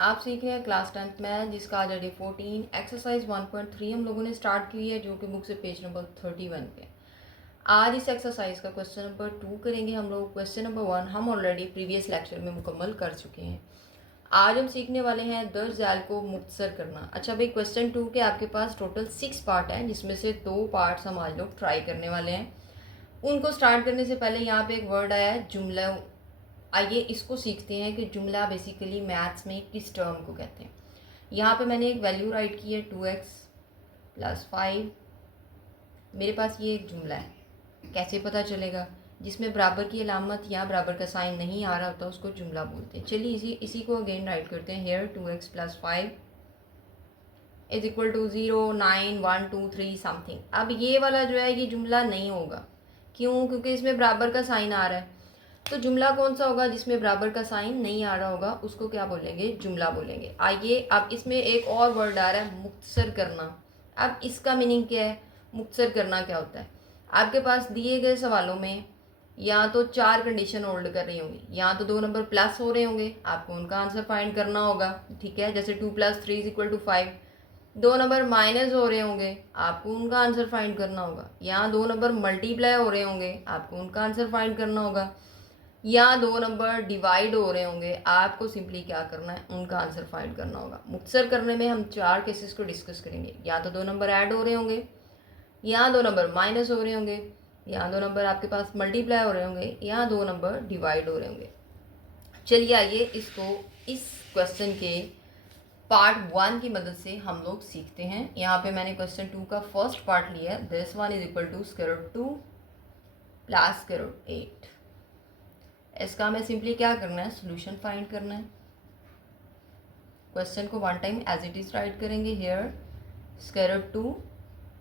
आप सीख रहे हैं क्लास 10th में, जिसका आज डे 14 एक्सरसाइज 1.3 हम लोगों ने स्टार्ट की है, जो कि बुक से पेज नंबर 31 पे। आज इस एक्सरसाइज का क्वेश्चन नंबर 2 करेंगे हम लोग। क्वेश्चन नंबर 1 हम ऑलरेडी प्रीवियस लेक्चर में मुकम्मल कर चुके हैं। आज हम सीखने वाले हैं दर्ज ज़ैल को मुख्तसर करना। अच्छा भाई, क्वेश्चन 2 के आपके पास टोटल 6 पार्ट हैं, जिसमें से 2 पार्ट्स हम आज लोग ट्राई करने वाले हैं। उनको स्टार्ट करने से पहले यहाँ पे एक वर्ड आया है जुमला। आइए इसको सीखते हैं कि जुमला बेसिकली मैथ्स में किस टर्म को कहते हैं। यहाँ पे मैंने एक वैल्यू राइट की है 2x + 5। मेरे पास ये एक जुमला है, कैसे पता चलेगा? जिसमें बराबर की अलामत या बराबर का साइन नहीं आ रहा होता उसको जुमला बोलते हैं। चलिए इसी को अगेन राइट करते हैं। Here 2x + 5 = 0, 9, 1, 2, 3 something. अब ये वाला जो है ये जुमला नहीं होगा। क्यों? क्योंकि इसमें बराबर का साइन आ रहा है। तो जुमला कौन सा होगा? जिसमें बराबर का साइन नहीं आ रहा होगा उसको क्या बोलेंगे? जुमला बोलेंगे। आइए अब इसमें एक और वर्ड आ रहा है मुख्तसर करना। अब इसका मीनिंग क्या है? मुख्तसर करना क्या होता है? आपके पास दिए गए सवालों में या तो 4 कंडीशन होल्ड कर रही होंगी, या तो 2 नंबर प्लस हो रहे होंगे, आपको उनका आंसर फाइंड करना होगा। ठीक है, जैसे 2 + 3 = 5। 2 नंबर माइनस हो रहे होंगे, आपको उनका आंसर फाइंड करना होगा। या 2 नंबर मल्टीप्लाई हो रहे होंगे, आपको उनका आंसर फाइंड करना होगा। या 2 नंबर डिवाइड हो रहे होंगे, आपको सिंपली क्या करना है? उनका आंसर फाइंड करना होगा। मुख्तसर करने में हम 4 केसेस को डिस्कस करेंगे। या तो 2 नंबर ऐड हो रहे होंगे, या 2 नंबर माइनस हो रहे होंगे, या 2 नंबर आपके पास मल्टीप्लाई हो रहे होंगे, या 2 नंबर डिवाइड हो रहे होंगे। चलिए आइए इसको इस क्वेश्चन के पार्ट 1 की मदद से हम लोग सीखते हैं। यहाँ पे मैंने क्वेश्चन 2 का फर्स्ट पार्ट लिया है। This one = √2 + √8। इसका हमें सिंपली क्या करना है? सोल्यूशन फाइंड करना है। क्वेश्चन को 1 time as it is write करेंगे। हेयर √2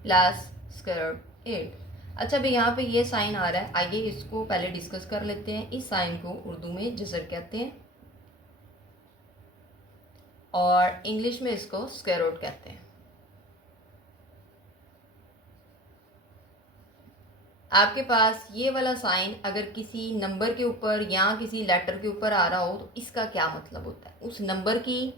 + √8। अच्छा भाई, यहाँ पे ये साइन आ रहा है, आइए इसको पहले डिस्कस कर लेते हैं। इस साइन को उर्दू में जज़र कहते हैं और इंग्लिश में इसको स्क्वायर रूट कहते हैं। आपके पास ये वाला साइन अगर किसी नंबर के ऊपर या किसी लेटर के ऊपर आ रहा हो तो इसका क्या मतलब होता है? उस नंबर की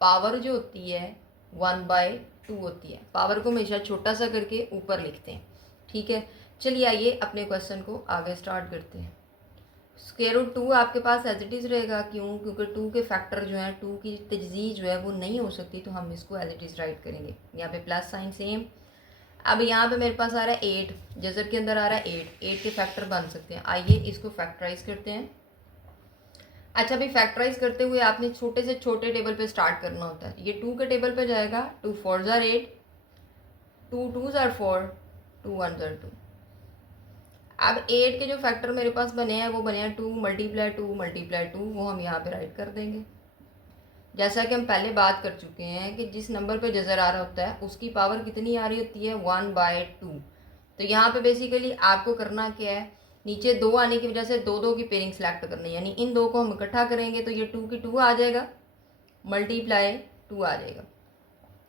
पावर जो होती है 1/2 होती है। पावर को हमेशा छोटा सा करके ऊपर लिखते हैं। ठीक है, चलिए आइए अपने क्वेश्चन को आगे स्टार्ट करते हैं। √2 आपके पास एज इट इज़ रहेगा। क्यों? क्योंकि 2 के फैक्टर जो है, 2 की तजदीद जो है वो नहीं हो सकती, तो हम इसको एज इट इज़ राइट करेंगे। यहाँ पे प्लस साइन सेम। अब यहाँ पे मेरे पास आ रहा है 8, जज़र के अंदर आ रहा है 8 के फैक्टर बन सकते हैं। आइए इसको फैक्टराइज करते हैं। अच्छा भाई, फैक्टराइज करते हुए आपने छोटे से छोटे टेबल पे स्टार्ट करना होता है। ये 2 के टेबल पे जाएगा। 2 4 = 8, 2 2 = 4, 2 1 = 2। अब 8 के जो फैक्टर मेरे पास बने हैं वो बने हैं 2 × 2 × 2, वो हम यहाँ पे राइट कर देंगे। जैसा कि हम पहले बात कर चुके हैं कि जिस नंबर पे जज़र आ रहा होता है उसकी पावर कितनी आ रही होती है? 1/2। तो यहाँ पे बेसिकली आपको करना क्या है? नीचे 2 आने की वजह से 2 2 की पेयरिंग सेलेक्ट करनी है, यानी इन 2 को हम इकट्ठा करेंगे तो ये 2 की 2 आ जाएगा, मल्टीप्लाई 2 आ जाएगा।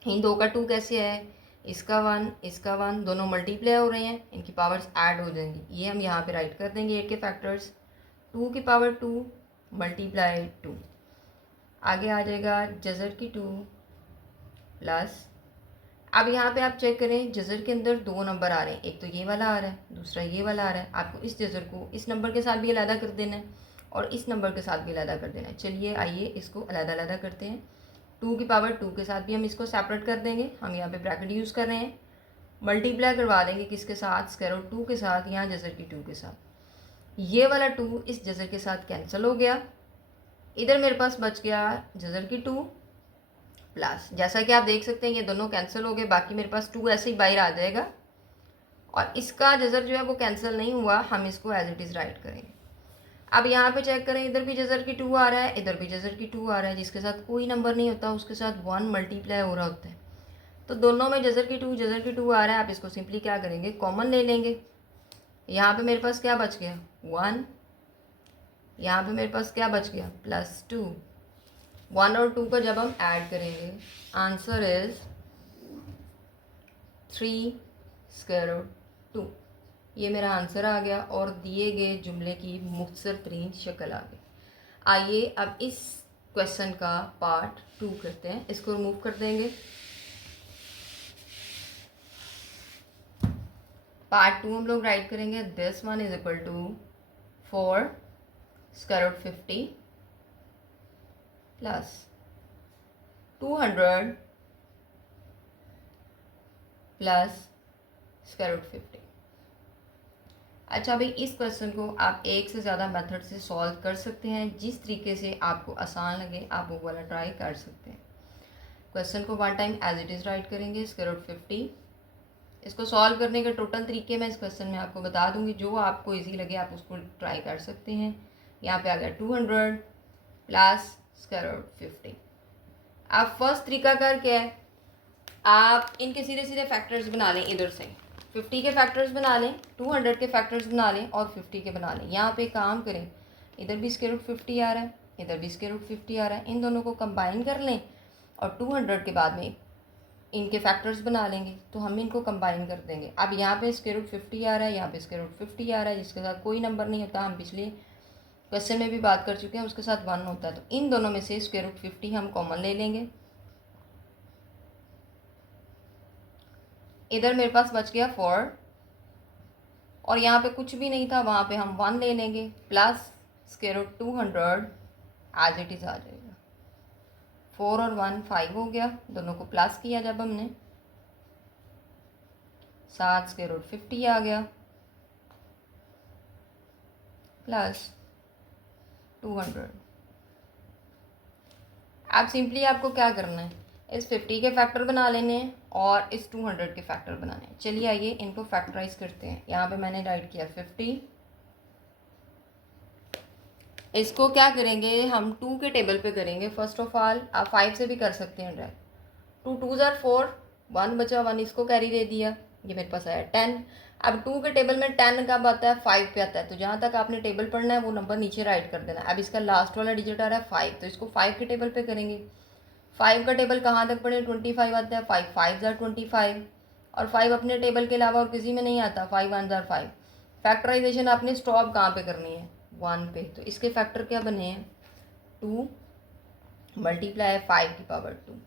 इन 2 का 2 कैसे है? इसका 1, इसका 1, दोनों मल्टीप्लाई हो रहे हैं, इनकी पावर्स ऐड हो जाएंगी। ये हम यहाँ पे राइट कर देंगे 8 के फैक्टर्स। 2 की पावर 2 मल्टीप्लाई 2। आगे आ जाएगा जज़र की 2 प्लस। अब यहाँ पे आप चेक करें, जज़र के अंदर 2 नंबर आ रहे हैं, एक तो ये वाला आ रहा है, दूसरा ये वाला आ रहा है। आपको इस जज़र को इस नंबर के साथ भी अलग कर देना है और इस नंबर के साथ भी अलग कर देना है। चलिए आइए इसको अलग करते हैं। 2 की पावर 2 के साथ भी हम इसको सेपरेट कर देंगे। हम यहाँ पे ब्रैकेट यूज़ कर रहे हैं। मल्टीप्लाई करवा देंगे किसके साथ? √2 के साथ, यहाँ जज़र की 2 के साथ। ये वाला 2 इस जज़र के साथ कैंसिल हो गया। इधर मेरे पास बच गया जज़र की 2 प्लस। जैसा कि आप देख सकते हैं ये दोनों कैंसिल हो गए, बाकी मेरे पास 2 ऐसे ही बाहर आ जाएगा और इसका जज़र जो है वो कैंसिल नहीं हुआ, हम इसको एज इट इज़ राइट करेंगे। अब यहाँ पे चेक करें, इधर भी जज़र की 2 आ रहा है, इधर भी जज़र की 2 आ रहा है। जिसके साथ कोई नंबर नहीं होता उसके साथ 1 मल्टीप्लाई हो रहा होता है। तो दोनों में जज़र की 2 आ रहा है। आप इसको सिंपली क्या करेंगे? कॉमन ले लेंगे। यहाँ पे मेरे पास क्या बच गया? 1। यहाँ पे मेरे पास क्या बच गया? +2। 1 और 2 का जब हम ऐड करेंगे आंसर इज 3√2। ये मेरा आंसर आ गया और दिए गए जुमले की मुख्तसर तरीन शक्ल आ गई। आइए अब इस क्वेश्चन का पार्ट 2 करते हैं, इसको रिमूव कर देंगे। पार्ट 2 हम लोग राइट करेंगे this one is equal to 4 square root 50 plus 200 plus square root 50। अच्छा भाई, इस क्वेश्चन को आप एक से ज़्यादा मेथड से सॉल्व कर सकते हैं, जिस तरीके से आपको आसान लगे आप वो वाला ट्राई कर सकते हैं। क्वेश्चन को one time as it is write करेंगे स्क्वायर रूट 50। इसको सॉल्व करने के टोटल तरीके मैं इस क्वेश्चन में आपको बता दूंगी, जो आपको इजी लगे आप उसको ट्राई कर सकते हैं। यहाँ पे आ गया 200 प्लस स्क्वायर रूट 50। आप फर्स्ट तरीका कर क्या है, आप इनके सीधे सीधे फैक्टर्स बना लें, इधर से 50 के फैक्टर्स बना लें, 200 के फैक्टर्स बना लें और 50 के बना लें। यहाँ पे काम करें, इधर भी स्क्वायर रूट 50 आ रहा है, इधर भी स्क्वायर रूट 50 आ रहा है, इन दोनों को कंबाइन कर लें और 200 के बाद में इनके फैक्टर्स बना लेंगे, तो हम इनको कंबाइन कर देंगे। अब यहाँ पे स्क्वायर रूट 50 आ रहा है, यहाँ पे स्क्वायर रूट 50 आ रहा है, जिसके साथ कोई नंबर नहीं होता, हम पिछले क्वेश्चन में भी बात कर चुके हैं, उसके साथ 1 होता है। तो इन दोनों में से स्क्वायर रूट 50 हम कॉमन ले लेंगे। इधर मेरे पास बच गया 4 और यहाँ पे कुछ भी नहीं था, वहाँ पे हम 1 ले लेंगे plus square root 200 as it is आ जाएगा। 4 और 1 5 हो गया, दोनों को प्लस किया जब हमने, 7 स्क्वायर रूट 50 आ गया प्लस 200। अब सिंपली आपको क्या करना है, इस 50 के फैक्टर बना लेने हैं और इस 200 के फैक्टर बनाने हैं। चलिए आइए इनको फैक्टराइज करते हैं। यहाँ पे मैंने राइट किया 50, इसको क्या करेंगे हम 2 के टेबल पे करेंगे। फर्स्ट ऑफ ऑल आप 5 से भी कर सकते हैं डायरेक्ट। 2 2 ज़ार 4, 1 बचा, 1 इसको कैरी दे दिया, ये मेरे पास आया 10। अब 2 के टेबल में 10 कब आता है, 5 पे आता है, तो जहाँ तक आपने टेबल पढ़ना है वो नंबर नीचे राइट कर देना। अब इसका लास्ट वाला डिजिट आ रहा है 5, तो इसको 5 के टेबल पे करेंगे। 5 का टेबल कहाँ तक पढ़े, 25 आता है, 5 5 ज़ार 25 और 5 अपने टेबल के अलावा और किसी में नहीं आता, 5 1 ज़ार 5। फैक्टराइजेशन आपने स्टॉप कहाँ पे करनी है, 1 पे, तो इसके फैक्टर क्या बने हैं, 2 मल्टीप्लाई 5 की पावर 2।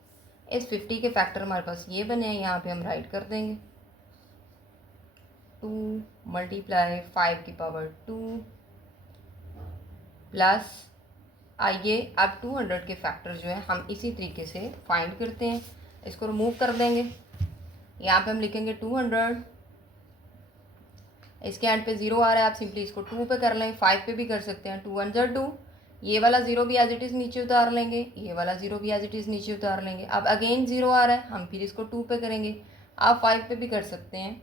इस 50 के फैक्टर हमारे पास ये बने हैं, यहाँ पे हम राइट कर देंगे 2 मल्टीप्लाई 5 की पावर 2 प्लस, आइए अब 200 के फैक्टर जो है हम इसी तरीके से फाइंड करते हैं। इसको रिमूव कर देंगे, यहाँ पे हम लिखेंगे 200, इसके एंड पे 0 आ रहा है, आप सिंपली इसको 2 पे कर लें, 5 पे भी कर सकते हैं। 2 1 ज़ार 2, ये वाला 0 भी एज इट इज़ नीचे उतार लेंगे, ये वाला 0 भी एज इट इज़ नीचे उतार लेंगे। अब अगेन 0 आ रहा है, हम फिर इसको 2 पे करेंगे, आप 5 पे भी कर सकते हैं।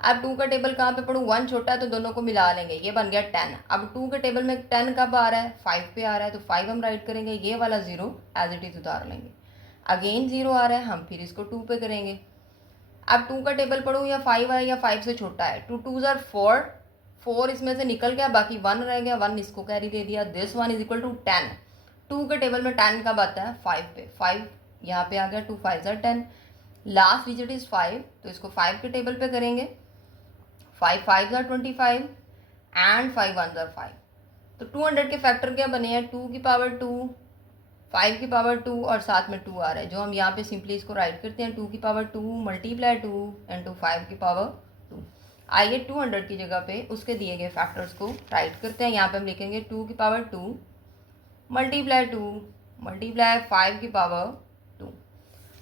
अब 2 का टेबल कहाँ पे पढ़ूँ, 1 छोटा है तो दोनों को मिला लेंगे, ये बन गया 10। अब 2 के टेबल में 10 कब आ रहा है, 5 पे आ रहा है, तो 5 हम राइट करेंगे, ये वाला 0 एज इट इज़ उतार लेंगे। अगेन 0 आ रहा है, हम फिर इसको 2 पे करेंगे। अब 2 का टेबल पढ़ूँ या 5 है या 5 से छोटा है, 2 2 ज़ार 4, 4 इसमें से निकल गया, बाकी 1 रह गया, 1 इसको कैरी दे दिया, दिस 1 इज इक्वल टू 10। 2 के टेबल में 10 कब आता है, 5 पे, 5 यहाँ पे आ गया, 2 5 ज़ार 10, लास्ट डिजिट इज़ 5, तो इसको 5 के टेबल पे करेंगे, 5 5 ज़ार 25 एंड 5 1 ज़ार 5। तो 200 के फैक्टर क्या बने हैं, 2 की पावर 2, 5 की पावर 2 और साथ में 2 आ रहा है, जो हम यहाँ पे सिंपली इसको राइट करते हैं 2 की पावर 2 मल्टीप्लाई 2 इंटू 5 की पावर 2। आइए 200 की जगह पे उसके दिए गए फैक्टर्स को राइट करते हैं। यहाँ पे हम लिखेंगे 2 की पावर 2 मल्टीप्लाई 2 मल्टीप्लाई 5 की पावर 2।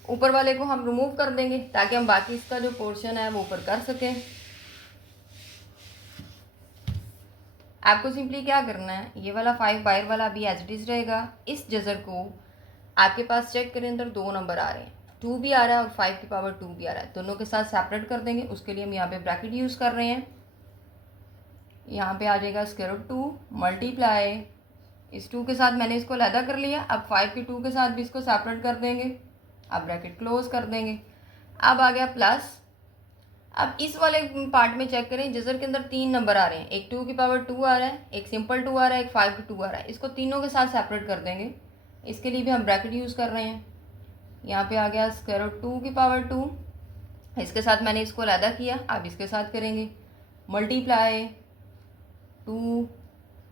ऊपर वाले को हम रिमूव कर देंगे ताकि हम बाकी इसका जो पोर्शन है वो ऊपर कर सकें। आपको सिंपली क्या करना है, ये वाला 5 बाहर वाला अभी एज इट इज़ रहेगा। इस जजर को आपके पास चेक करें, अंदर 2 नंबर आ रहे हैं, 2 भी आ रहा है और 5 की पावर 2 भी आ रहा है, दोनों के साथ सेपरेट कर देंगे। उसके लिए हम यहाँ पे ब्रैकेट यूज़ कर रहे हैं, यहाँ पे आ जाएगा स्क्वायर रूट 2 मल्टीप्लाई, इस 2 के साथ मैंने इसको अलहदा कर लिया, अब 5 के 2 के साथ भी इसको सेपरेट कर देंगे, अब ब्रैकेट क्लोज कर देंगे। अब आ गया प्लस। अब इस वाले पार्ट में चेक करें, जजर के अंदर 3 नंबर आ रहे हैं, एक 2 की पावर 2 आ रहा है, एक सिंपल 2 आ रहा है, एक 5 2 आ रहा है, इसको तीनों के साथ सेपरेट कर देंगे। इसके लिए भी हम ब्रैकेट यूज़ कर रहे हैं। यहाँ पे आ गया स्क्वायर रूट 2 की पावर 2, इसके साथ मैंने इसको अलहदा किया, अब इसके साथ करेंगे मल्टीप्लाई 2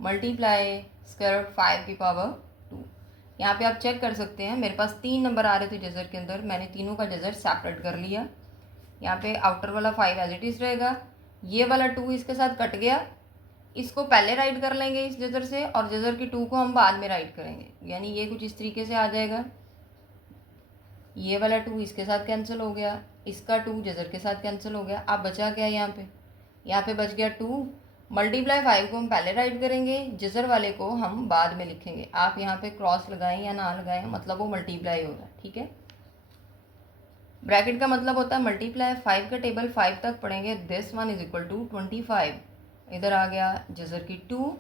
मल्टीप्लाई स्क्वायर रूट 5 की पावर 2। यहाँ पे आप चेक कर सकते हैं, मेरे पास 3 नंबर आ रहे थे जजर के अंदर, मैंने तीनों का जजर सेपरेट कर लिया। यहाँ पे आउटर वाला 5 एज इट इज़ रहेगा, ये वाला 2 इसके साथ कट गया, इसको पहले राइट कर लेंगे इस जजर से, और जजर की 2 को हम बाद में राइट करेंगे, यानी ये कुछ इस तरीके से आ जाएगा। ये वाला 2 इसके साथ कैंसिल हो गया, इसका 2 जजर के साथ कैंसिल हो गया। अब बचा क्या यहाँ पे बच गया 2 मल्टीप्लाई 5 को हम पहले राइट करेंगे, जजर वाले को हम बाद में लिखेंगे। आप यहाँ पे क्रॉस लगाएं या ना लगाएं, मतलब वो मल्टीप्लाई होगा, ठीक है। ब्रैकेट का मतलब होता है मल्टीप्लाई, 5 का टेबल 5 तक पढ़ेंगे, this one is equal to 25। इधर आ गया जजर की 2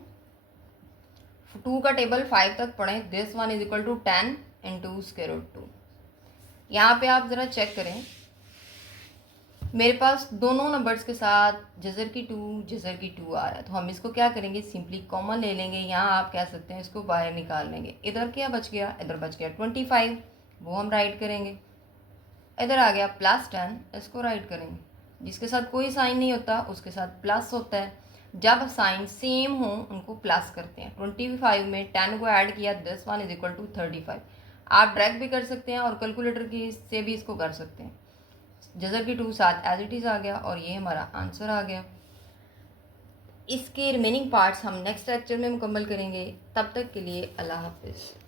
का टेबल 5 तक पढ़ें, this one is equal to 10 into square root 2। यहाँ पे आप ज़रा चेक करें, मेरे पास दोनों नंबर्स के साथ जजर की 2 आ रहा है, तो हम इसको क्या करेंगे, सिंपली कॉमन ले लेंगे। यहाँ आप कह सकते हैं इसको बाहर निकाल लेंगे। इधर क्या बच गया, इधर बच गया 25, वो हम राइट करेंगे। इधर आ गया +10, इसको राइट करेंगे। जिसके साथ कोई साइन नहीं होता उसके साथ प्लस होता है, जब साइन सेम हो उनको प्लस करते हैं। 25 में 10 को ऐड किया, this one is equal to 35। आप डायरेक्ट भी कर सकते हैं और कैलकुलेटर की से भी इसको कर सकते हैं। जजर की 2 साथ एज इट इज़ आ गया और ये हमारा आंसर आ गया। इसके रिमेनिंग पार्ट्स हम नेक्स्ट लेक्चर में मुकम्मल करेंगे। तब तक के लिए अल्लाह हाफिज़।